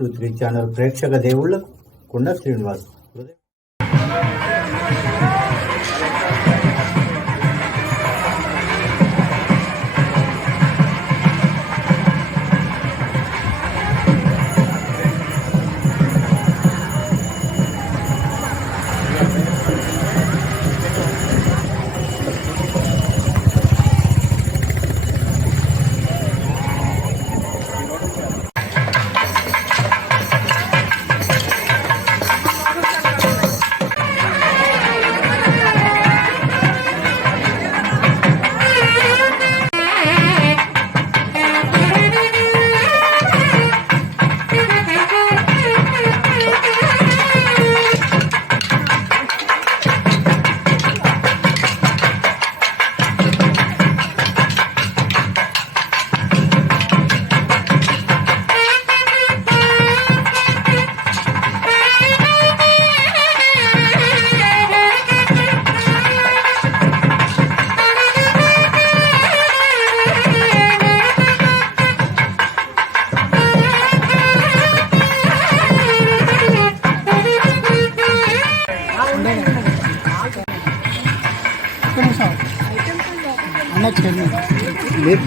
123 channel ప్రేక్షక దేవుళ్లకు కొండ శ్రీనివాస్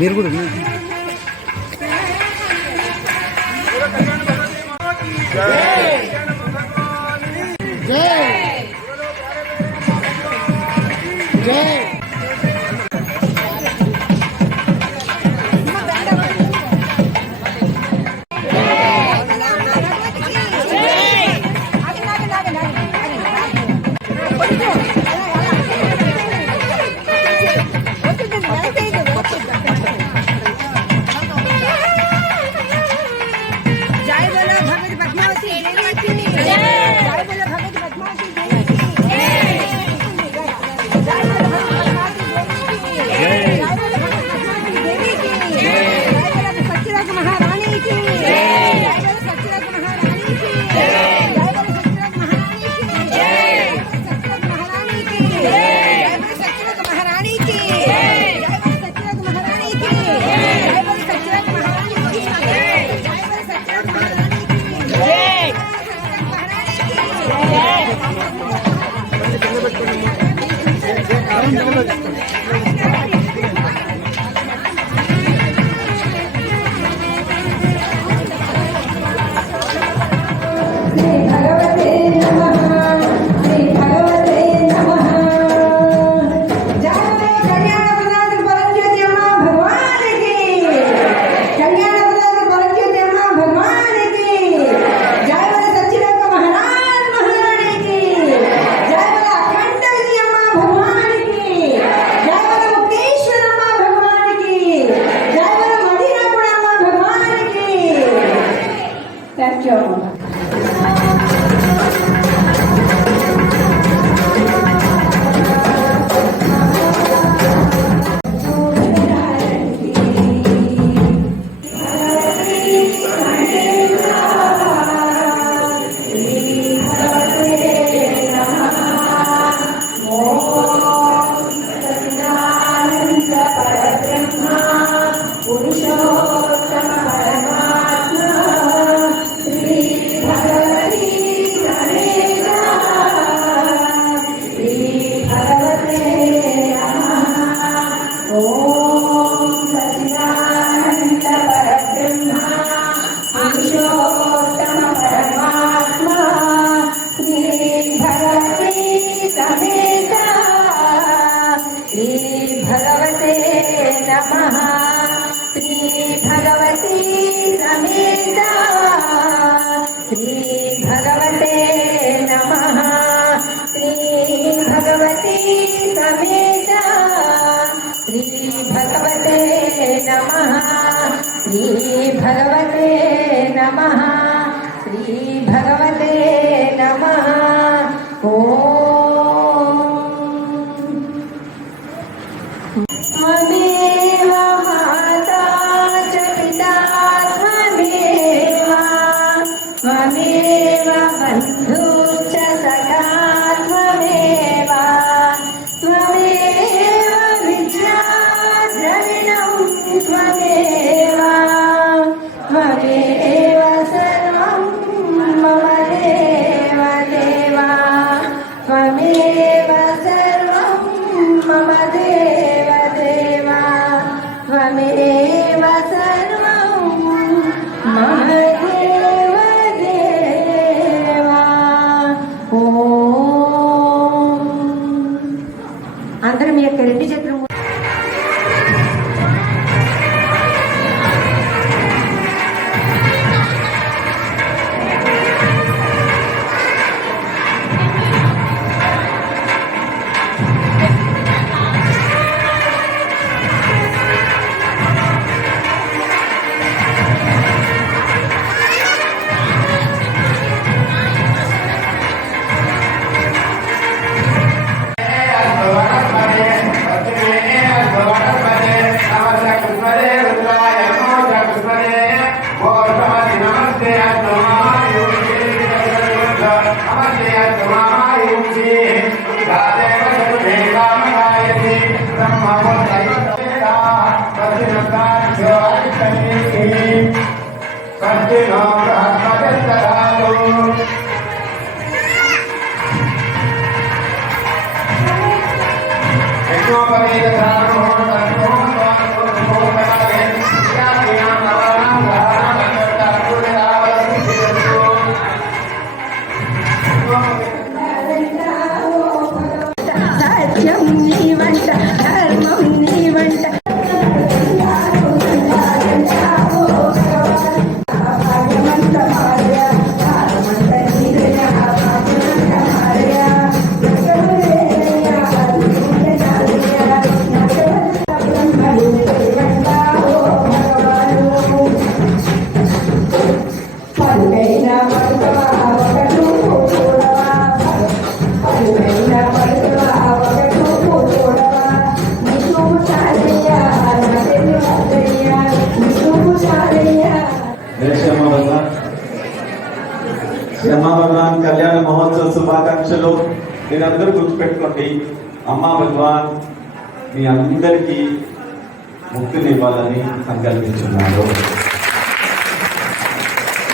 మీరు కూడా श्री भगवते नमः श्री भगवते नमः। त्वमेव माता च पिता त्वमेव त्वमेव बन्धु च सखा त्वमेव त्वमेव विद्या द्रविणं त्वमेव त्वमेव सर्वं సత్యం నీ వంట ధర్మం నీ వంట శ్రమ భగవాన్ కళ్యాణ మహోత్సవ శుభాకాంక్షలు. మీరందరూ గుర్తుపెట్టుకోండి, అమ్మా భగవాన్ మీ అందరికీ ముక్తినివ్వాలని సంకల్పించున్నారు.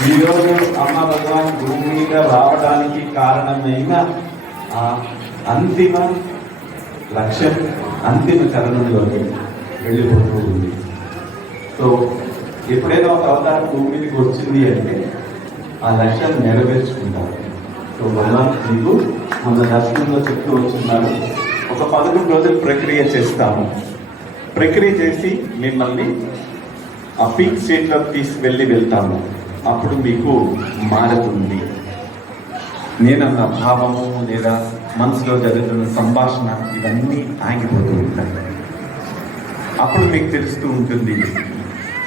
ఈరోజు అమ్మా భగవాన్ భూమి మీద రావడానికి కారణమైన ఆ అంతిమ లక్ష్యం అంతిమ చరణంలోకి వెళ్ళిపోతూ ఉంది. సో ఎప్పుడైనా ఒక అవతారం భూమి మీదకి వచ్చింది అంటే ఆ లక్ష్యం నెరవేర్చుకుంటారు. సో భగవాన్ మీకు మన దర్శనంలో చెప్తూ వచ్చిన్నారు, ఒక 11 రోజులు ప్రక్రియ చేస్తాము. ప్రక్రియ చేసి మిమ్మల్ని ఆ పీక్ స్టేట్లోకి తీసుకువెళ్ళి వెళ్తాము. అప్పుడు మీకు మారుతుంది. నేనన్న భావము లేదా మనసులో జరుగుతున్న సంభాషణ ఇవన్నీ ఆగిపోతూ ఉంటాయి. అప్పుడు మీకు తెలుస్తూ ఉంటుంది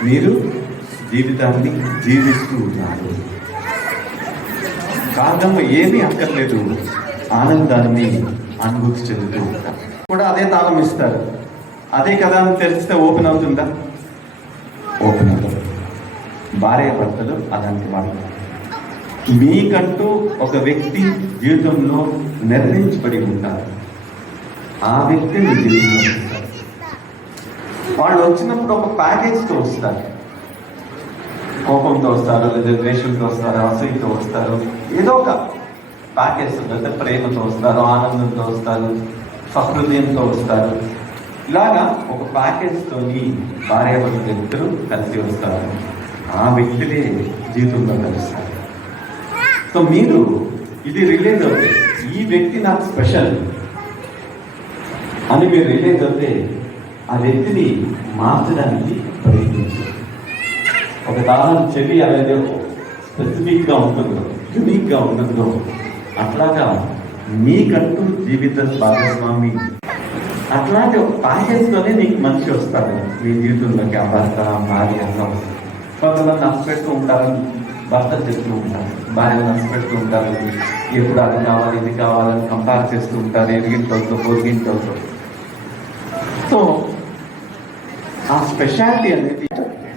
మీరు జీవితాన్ని జీవిస్తూ ఉన్నారు. కారణం ఏమీ అక్కర్లేదు, ఆనందాన్ని అనుభూతి చెందుతూ ఉంటారు. కూడా అదే తాళం ఇస్తారు. అదే కదా అని తెలిస్తే ఓపెన్ అవుతుందా? ఓపెన్ అవుతుంది. భార్య భర్తలు అలాంటి వాళ్ళు. మీకంటూ ఒక వ్యక్తి జీవితంలో నిర్ణయించబడి ఉంటారు. ఆ వ్యక్తి మీ జీవితంలో వస్తారు. వాళ్ళు వచ్చినప్పుడు ఒక ప్యాకేజ్తో వస్తారు. కోపంతో వస్తారు, లేదా ద్వేషంతో వస్తారు, అసూయతో వస్తారు, ఏదో ఒక ప్యాకేజ్ అంటే ప్రేమతో వస్తారు, ఆనందంతో వస్తారు, సహృదయంతో వస్తారు. ఇలాగా ఒక ప్యాకేజ్తోని భార్యాభర్తలు ఇద్దరు కలిసి వస్తారు. ఆ వ్యక్తులే జీవితంలో కలుస్తారు. సో మీరు ఇది రిలీజ్ అవుతే ఈ వ్యక్తి నాకు స్పెషల్ అని మీరు రిలీజ్ అవుతే ఆ వ్యక్తిని మార్చడానికి ప్రయత్నించారు. ఒక దానం చెవి అనేది స్పెసిఫిక్గా ఉంటుందో, యూనిక్గా ఉంటుందో, అట్లాగా మీకంటూ జీవిత భాగస్వామి అట్లాంటి ఒక ప్యాకేజ్తోనే నీకు మనిషి వస్తాడు మీ జీవితంలోకి. ఆ భర్త భార్య కొంతమంది నష్టపెడుతూ ఉంటారు, భర్త చెప్తూ ఉంటారు, భార్యను నష్టపెడుతూ ఉంటారు. ఎప్పుడు అది కావాలి ఇది కావాలని కంపేర్ చేస్తూ ఉంటారు ఎరిగింటోతో పొరిగింటోతో. సో ఆ స్పెషాలిటీ అనేది.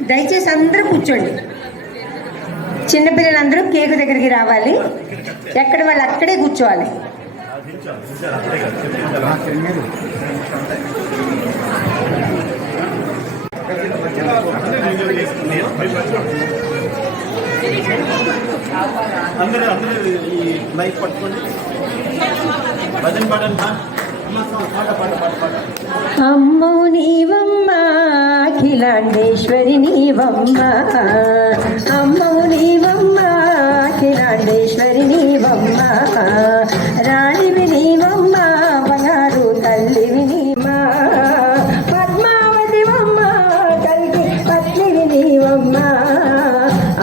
దయచేసి అందరూ కూర్చోండి. చిన్నపిల్లలందరూ కేకు దగ్గరికి రావాలి. ఎక్కడ వాళ్ళు అక్కడే కూర్చోవాలి. అందరూ ఈ మైక్ పట్టుకోండి, భజన పాడండి. అమ్మో నీవమ్మ అఖిలాండేశ్వరి నీవమ్మ, అమ్మో నీవమ్మ అఖిలాండేశ్వరి నీవమ్మ, రాణివి నీవమ్మ బంగారు తల్లివి నీమా, పద్మావతివమ్మ కలిగి పత్నివి నీవమ్మ,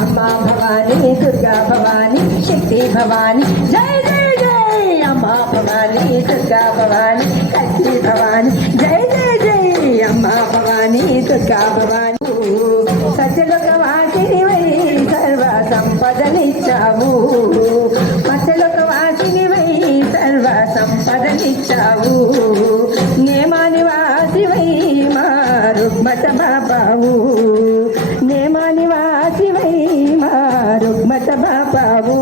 అమ్మా భవాని దుర్గా భవాని శక్తి భవాని జై జై జై, అమ్మా భవాని దుర్గా భవాని శక్తి భవాని జై జై జై, అమ్మా భవాని దుర్గా భవాని. సత్యలోక వాసినివై సర్వ సంపదనిచ్చావు, సత్యలోక వాసినివై సర్వ సంపదనిచ్చావు, నేమానివాసివై మా రుగ్మత బాబావు, నేమానివాసివై మా రుగ్మత బాబావు.